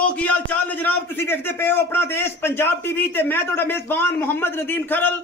दोस्तों की हाल चाल ने जनाब तुसी देखते पे हो अपना देश पंजाब टीवी ते मैं तुहाडा मेजबान मोहम्मद नदीम खरल।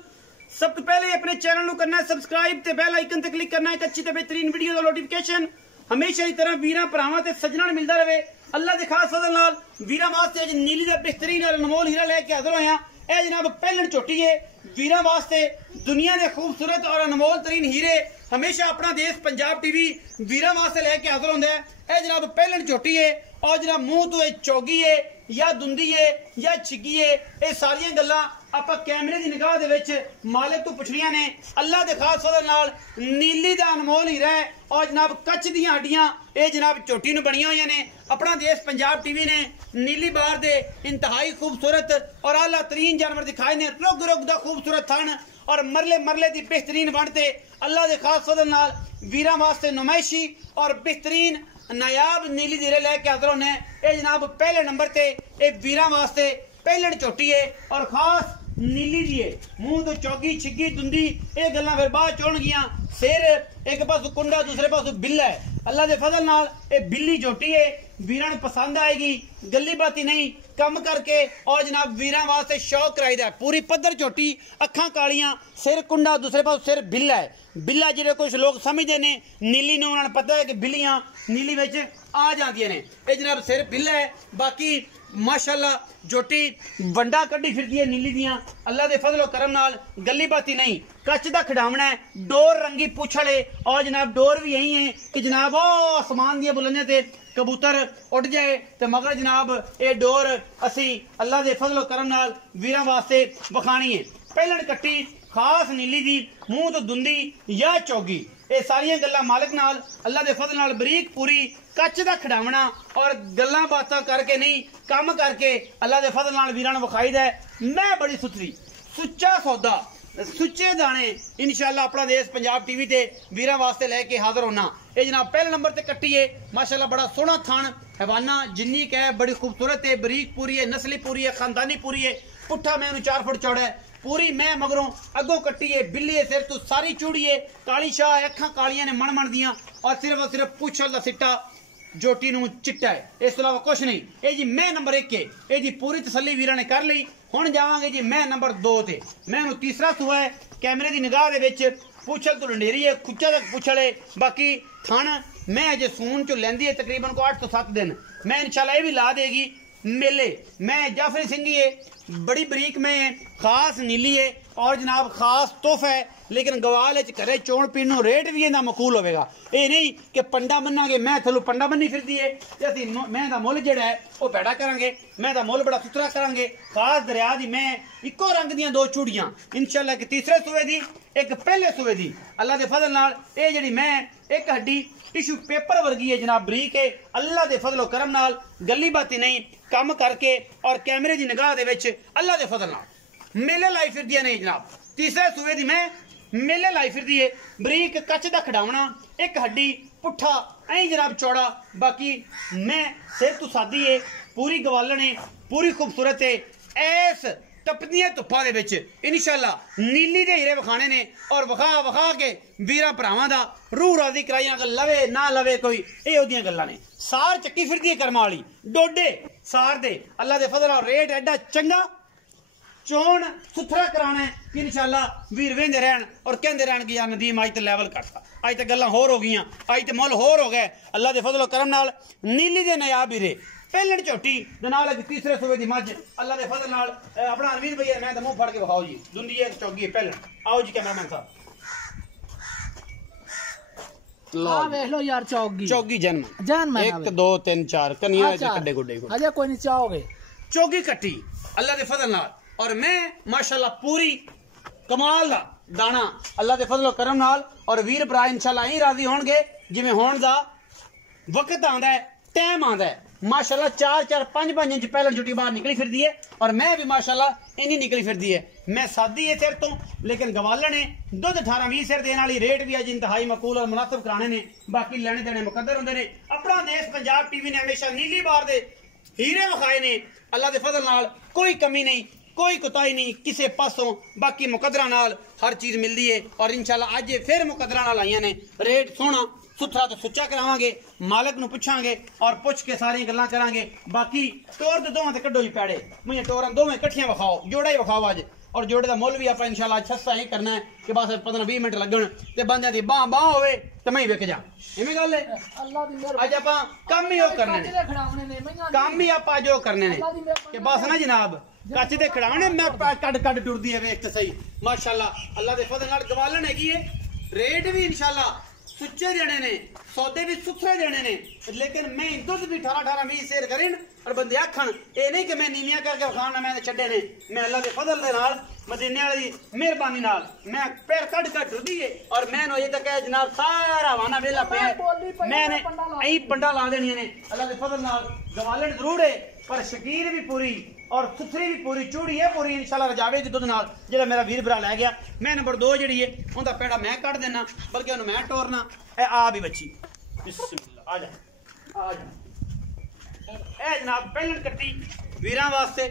सब तो पहले अपने चैनल को करना है सब्सक्राइब ते बेल आइकन ते क्लिक करना है एक अच्छी ते बेहतरीन वीडियो का नोटिफिकेशन हमेशा की तरह वीरां भरावां ते सज्जणां नूं मिलदा रहे। अल्लाह दे खास फजल नाल वीरां वास्ते अज नीली दा बेहतरीन और अनमोल हीरा लेके हाजिर होया। ए जनाब पहलन झोटी है वीरां वास्ते दुनिया के खूबसूरत और अनमोल तरीन हीरे हमेशा अपना देश पंजाब टीवी वीरां वास्ते लेके हाजिर होंदा है। ए जनाब पहलन झोटी है और जनाब मुंह तो चौगी है या दुंदी है या छिगी है, ये सारियां गल्लां आपां कैमरे की निगाह दे विच मालिक तो पुछनियां ने। अल्लाह दे खास फजल नाल नीली दा अनमोल हीरा है और जनाब कच्च दी हड्डियां ये जनाब झोटी नूं बणियां होईयां ने। अपना देश पंजाब टीवी ने नीली बार दे इंतहाई खूबसूरत और आला तरीन जानवर दिखाए ने। रुग रुग दा खूबसूरत थन और मरले मरले दी बेहतरीन वणते अल्लाह दे खास फजल नाल वीरां वास्ते नुमाइशी और बेहतरीन नायाब नीली धीरे लेके हाजिर होने। ये जनाब पहले नंबर ते ये वीरां वास्ते पहलण झोटी है और खास नीली दी है। मुंह तो चौगी छिगी दुंदी ये गल्लां फिर बाद चोण गियां। सिर एक पासों कुंडा दूसरे पासों बिल्ला है। अल्लाह दे फजल नाल ये बिल्ली झोटी है वीरां नूं पसंद आएगी। गली बाती नहीं कम करके और जनाब वीरां वास्ते शौक कराईदा। पूरी पद्धर झोटी अखां कालियां सिर कुंडा दूसरे पासों सिर बिल्ला है। बिल्ला जिहड़े कुछ लोग समझते ने नीली ने उन्होंने पता है कि बिल्लियां नीली विच आ जांदियां ने। ये जनाब सिर बिल्ला है। बाकी माशाअल्लाह झोटी वंडा कड्डी फिरदी है नीली दियां। अल्लाह दे फजलो करम नाल गली बाती नहीं कच्च दा खिडावना है। डोर रंगी पुछल है और जनाब डोर भी यही है कि जनाब ओ आसमान दियां बुलंदियां ते कबूतर उड़ जाए तो मगर जनाब ये डोर असी अल्लाह दे फजलो करम नाल वीरां वास्ते वखानी है। पहलण कट्टी खास नीली दी मुंह तो दुंदी या चौगी ये सारियां गल्लां मालिक नाल अल्लाह दे फजल नाल बरीक पूरी कच्च दा खिडावना और गल्लां बातां करके नहीं काम करके अल्लाह दे फजल नाल वीरां नूं वखाईदा है। मैं बड़ी सुथरी सुच्चा सौदा सुच्चे दाने इंशाअल्लाह अपना देश पंजाब टीवी ते वीरां वास्ते लेके हाजिर होना। ये जनाब पहले नंबर ते कट्टी है माशाअल्लाह बड़ा सोहना थान हैवाना जिन्नी है बड़ी खूबसूरत है बरीक पूरी है नस्ली पूरी है खानदानी पूरी है। पुट्ठा मैं 4 फुट चौड़ा है पूरी मैं मगरों अगों कट्टी है बिल्ली है सिर तो सारी चूड़ी है काली शाह अखां कालियां ने मन मन दियां और सिर्फ पुछल दा सिट्टा झोटी नूं चिट्टा है। इस अलावा कुछ नहीं। ये जी मैं नंबर 1 है ये जी पूरी तसल्ली वीरां ने कर ली। हुण जावांगे जी मैं नंबर 2 ते। मैं तीसरा सूआ है कैमरे की निगाह दे विच पुछल तो डंडेरी है खुच्चा तक पुछल है। बाकी थण मैं अजे सून चो लैंदी है तकरीबन को 8 तो 7 दिन। मैं इंशाल्लाह ये भी ला देगी मेले। मैं जाफरी सिंगी है बड़ी बरीक में है खास नीली है और जनाब खास तोहफा है। लेकिन गवाल घरे चोण पीण नूं रेट भी इहदा मकूल होवेगा। ये नहीं कि पंडा बन्नांगे मैं थल्लों पंडा बन्नी फिरदी है ते असीं मैं दा मुੱਲ जिहड़ा है वो पैड़ा करांगे। मैं दा मुੱਲ बड़ा सुथरा करांगे। खास दरिया दी मैं इक्को रंग दियां 2 चूड़ियां इंशाअल्लाह एक तीसरे सूए दी एक पहले सूए दी अल्लाह दे फजल नाल ये जिहड़ी मैं एक हड्डी टिशू पेपर वर्गी है जनाब बरीक है। अल्लाह दे फजलो करम नाल गली बाती नहीं कम करके और कैमरे की निगाह दे विच अल्लाह दे फजल नाल मेले लाई फिरदियां ने जनाब। तीसरे सूए दी मैं मेले लाई फिरदी है बरीक कच्च दा खिडावना एक हड्डी पुट्ठा ऐ जनाब चौड़ा। बाकी मैं सिर तो सादी है पूरी गवालन है पूरी खूबसूरत है। ऐस टपदियां धुप्पां दे विच इंशाअल्लाह नीली दे हीरे वखाने ने और वखा वखा के वीरां भरावां दा रूह राजी कराइयां लवे ना लवे कोई ये ओदियां गल्लां ने। सार चक्की फिरदी है कर्मा वाली डोडे सार दे अल्लाह दे फजल नाल रेट एडा चंगा चोण सुथरा कराना है कि इंशाअल्लाह वीर वेंदे रहन और कहंदे रहन कि यार नदीम अज तो लैवल करता अज तो गल्लां होर हो गईयां अज तो मुल होर हो गए। अल्लाह दे फजलो करम नाल नीली दे नायाब हीरे पहलण झोटी दे नाल एक तीसरे सूबे दी मझ अल्लाह दे फजल नाल अपना अनवीर भैया मैं तो मुंह फड़ के विखाओ जी दुंदी है चौगी है पहलण। आओ जी कैमरामैन साहब वेख लो यार चौगी चौगी जन्म जान 1 2 3 4 कनिया कड्डे गुड्डे अजे कोई नहीं चाहोगे चौगी कट्टी अल्लाह दे फजल नाल और मैं माशाअल्लाह पूरी कमाल दा दाना अल्लाह दे फजलो करम नाल और वीर भरा इंशाअल्लाह ही राजी होणगे जिवें होण दा वक्त आंदा है टाइम आंदा है। माशाअल्लाह 4 4 5 इंच पहले छुट्टी बाहर निकली फिरदी है और मैं भी माशाअल्लाह इन्नी निकली फिरदी है। मैं सादी है सिर तो लेकिन गवालन है दुध 18 20 सिर देने वाली रेट भी अज इंतहाई मकूल और मुनासिब कराने ने। बाकी लेने देने मुकद्दर होंदे ने। अपना देश पंजाब टीवी ने हमेशा नीली बार दे हीरे विखाए ने अल्लाह दे फजल नाल कोई कमी नहीं कोई कुताही नहीं किसी पासों। बाकी मुकद्दरा नाल हर चीज मिलती है और इंशाअल्लाह अज फिर मुकद्दरा नाल आईयां ने रेट सोहना सुथरा तो सुच्चा करावांगे मालिक नूं पुछांगे और पुछ के सारी गल्लां करांगे बाकी टोर ते दोवां ते कड्डो ही पैड़े मुझे टोरां दोवें इकट्ठियां विखाओ जोड़ा ही विखाओ अज और जोड़े दा मुल भी आप इंशाल्लाह सस्ता ही करना है कि बस 15-20 मिनट लगन ते बंदे दी बाह होवे ते मैं विक जा इवें गल है अल्लाह दी मेहरबानी अज आपां काम ही ओ करने ने काम ही आपां जो करने ने कि बस ना जनाब कच्च ते खड़ावने मैं कड टुरदी है वेख ते सही माशाल्लाह अल्लाह दे फजल नाल गवालन हैगी है रेट भी इंशाल्लाह सुच्चे देने ने सौदे भी सुथरे देने ने लेकिन मैं दुध भी 18-20 शेर करें और बंदे आखन ये नहीं कि मैं नीवियां करके खाना मैं छड्डे ने मैं अल्लाह के फजल दे नाल मदीने वाले दी मेहरबानी नाल मैं पैर कट टुरदी है और मैं ये तक है जनाब सारा वाना वेला पे मैंने ऐ पंडा ला देनियां ने अल्लाह के फजल नाल गवालन जरूर है पर शकीर भी पूरी और सुथरी भी पूरी चूड़ी है पूरी इंशाल्लाह रजावे दी दुध नाल जेड़ा मेरा वीर भरा लै गया मैं नंबर 2 जेड़ी है उनदा पेड़ा मैं कट देना बल्कि उन्हें मैं टोरना ए आ भी बच्ची बिस्मिल्लाह आ जा ए जनाब पहलन कट्टी वीरां वास्ते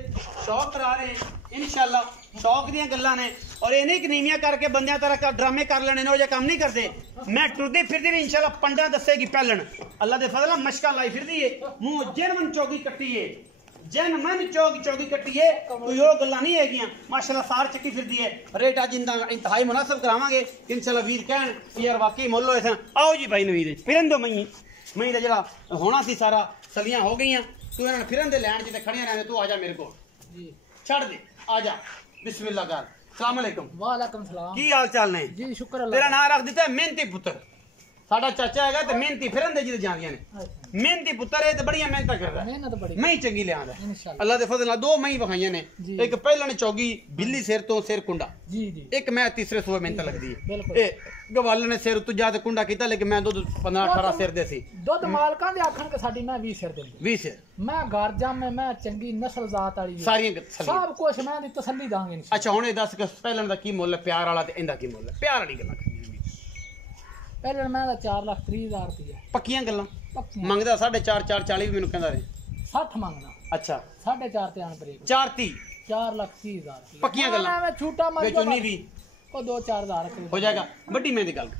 शौक करा रहे हैं इंशाल्लाह शौक दियां गल्लां ने और ये नहीं कि नीवियां करके बंदियां तरह ड्रामे कर लेने ने वो काम नहीं करते मैं टुरदी फिरदी भी इंशाल्लाह पंडा दसेगी पहलन अल्लाह दे फजल मशका लाई फिरदी है मुंह जिन मन चौकी कट्टी है जन मन चौकी कट्टी है कोई और गल्लां नहीं हैगियां माशाल्लाह सार चक्की फिरदी है रेट अज इंतहाई मुनासिब करावांगे इंशाल्लाह वीर कहन यार वाकई मुल होए सन आओ जी भाई नवीर फिरन दो मई दा जेड़ा होना सी सारा सलियां हो गईयां तू इन्हां फिरन दे लैंड जिते खड़ियां रहंदे तू आ जा मेरे को जी छड़ दे आ जा बिस्मिल्लाह कर अस्सलाम वालेकुम वालेकुम सलाम की हाल चाल ने जी शुक्र अल्लाह तेरा नाम रख दिता मेहनती पुत्र साडा चाचा हैगा ते मेहनती फिरन दे जिते जांदियां ने मेहनती पुत्र है ते बड़ियां मेहनत करदा मेहनत बड़ी मैं चंगी लियांदा इंशाल्लाह अल्लाह दे फजल नाल 2 मई वखाइयां ने एक पहलन चौगी बिल्ली सिर तो सिर कुंडा जी जी एक मैं तीसरे सूबे मेहनत लगदी बिल्कुल है ए गवाल ने सिर तू जाते कुंडा कीता लेकिन मैं दुध 15-18 सिर दे सी दुध मालकां दे आखण के साडी मैं 20 सिर देंदी 20 सिर मैं घर जामे मैं चंगी नस्ल जात वाली सारियां सब कुछ मैं दी तसल्ली दांगे अच्छा हुणे दस के पहलन दा की मुੱਲ प्यार वाला ते इंदा की मुੱਲ प्यार वाली गल्लां पहले मैं 4,30,000 रुपया पक्कियां गल्लां मंगदा 4.5-4.40 भी मेनू कहंदा रहे 60 मंगदा अच्छा 4.5 ते आन परे 4.30 4,30,000 पक्कियां गल्लां मैं छूटा मत विच 19 भी को 2-4,000 हो जाएगा वड्डी मैं दी गल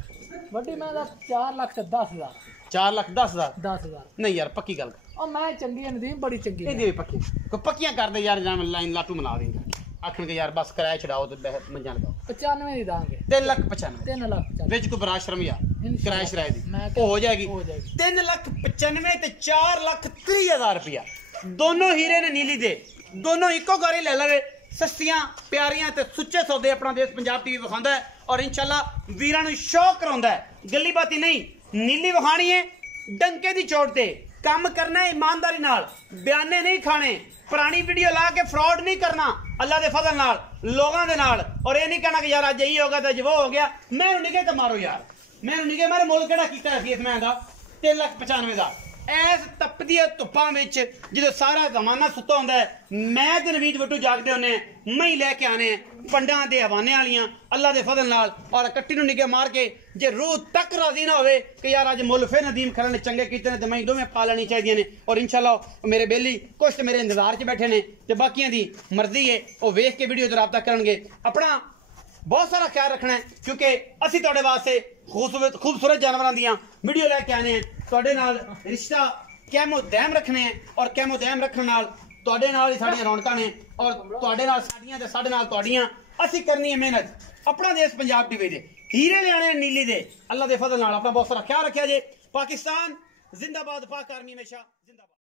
वड्डी मैं 4,10,000 4,10,000 10,000 नहीं यार पक्की गल और मैं चंगी नदीम बड़ी चंगी ए दे पक्की को पक्कियां कर दे यार जान लाइन लाटू मना देंगे आखन के यार बस किराया छड़ाओ ते मंजा लगाओ 95 दी दांगे 3,95,000 3 लाख विच को बराश्रम यार किराया शराए दी वो हो जाएगी 3,95,000 ते 4,30,000 रुपया दोनों हीरे ने नीली दे दोनों इको गारे ले लवे सस्तियां प्यारियां ते सुच्चे सौदे अपना देश पंजाब टीवी विखांदा है और इंशाल्लाह वीरां नूं शौक कराउंदा है गल्ली बाती नहीं नीली विखाणी है डंके दी चोट ते काम करना है ईमानदारी नाल बयाने नहीं खाने पुरानी वीडियो ला के फ्रॉड नहीं करना अल्लाह दे फजल नाल लोगों दे नाल और ये नहीं कहना कि यार अज यही होगा तो वो हो गया मैं निके तो मारो यार मैं निके मेरे मुल्क केड़ा कीता है मैं 3,95,000 ऐस तपदी धुप्पां विच जो सारा जमाना सुत्ता होंदा है मैं ते नवीद वट्टू जागदे होने मई लैके आने पंडा दे हवाने वालियां अल्लाह दे फजल नाल और कट्टी नूं निके मार के जे रूह तक राजी ना होवे कि यार अज मुल फिर नदीम खरन ने चंगे कीते ने ते मैं दोवें पा लेनी चाहिए ने और इंशाल्लाह मेरे बेली कुछ मेरे इंतजार च बैठे ने ते बाकियां दी मर्जी है वो वेख के वीडियो ते राबता करनगे अपना बहुत सारा ख्याल रखना है क्योंकि असी तुहाडे वास्ते खूबसूरत जानवरां दियां वीडियो लैके आने हैं तुहाडे नाल रिश्ता कैमो दैम रखने हैं और कैमो दैम रखने नाल तुहाडे नाल ही साडियां रौनकां ने और तुहाडे नाल साडियां ते साडे नाल तुहाडियां असी करनी है मेहनत अपना देश पंजाब टीवी दे हीरे लेने नीली दे अल्लाह दे फजल नाल अपना बहुत सारा ख्याल रखिया जे पाकिस्तान जिंदाबाद पाक आर्मी हमेशा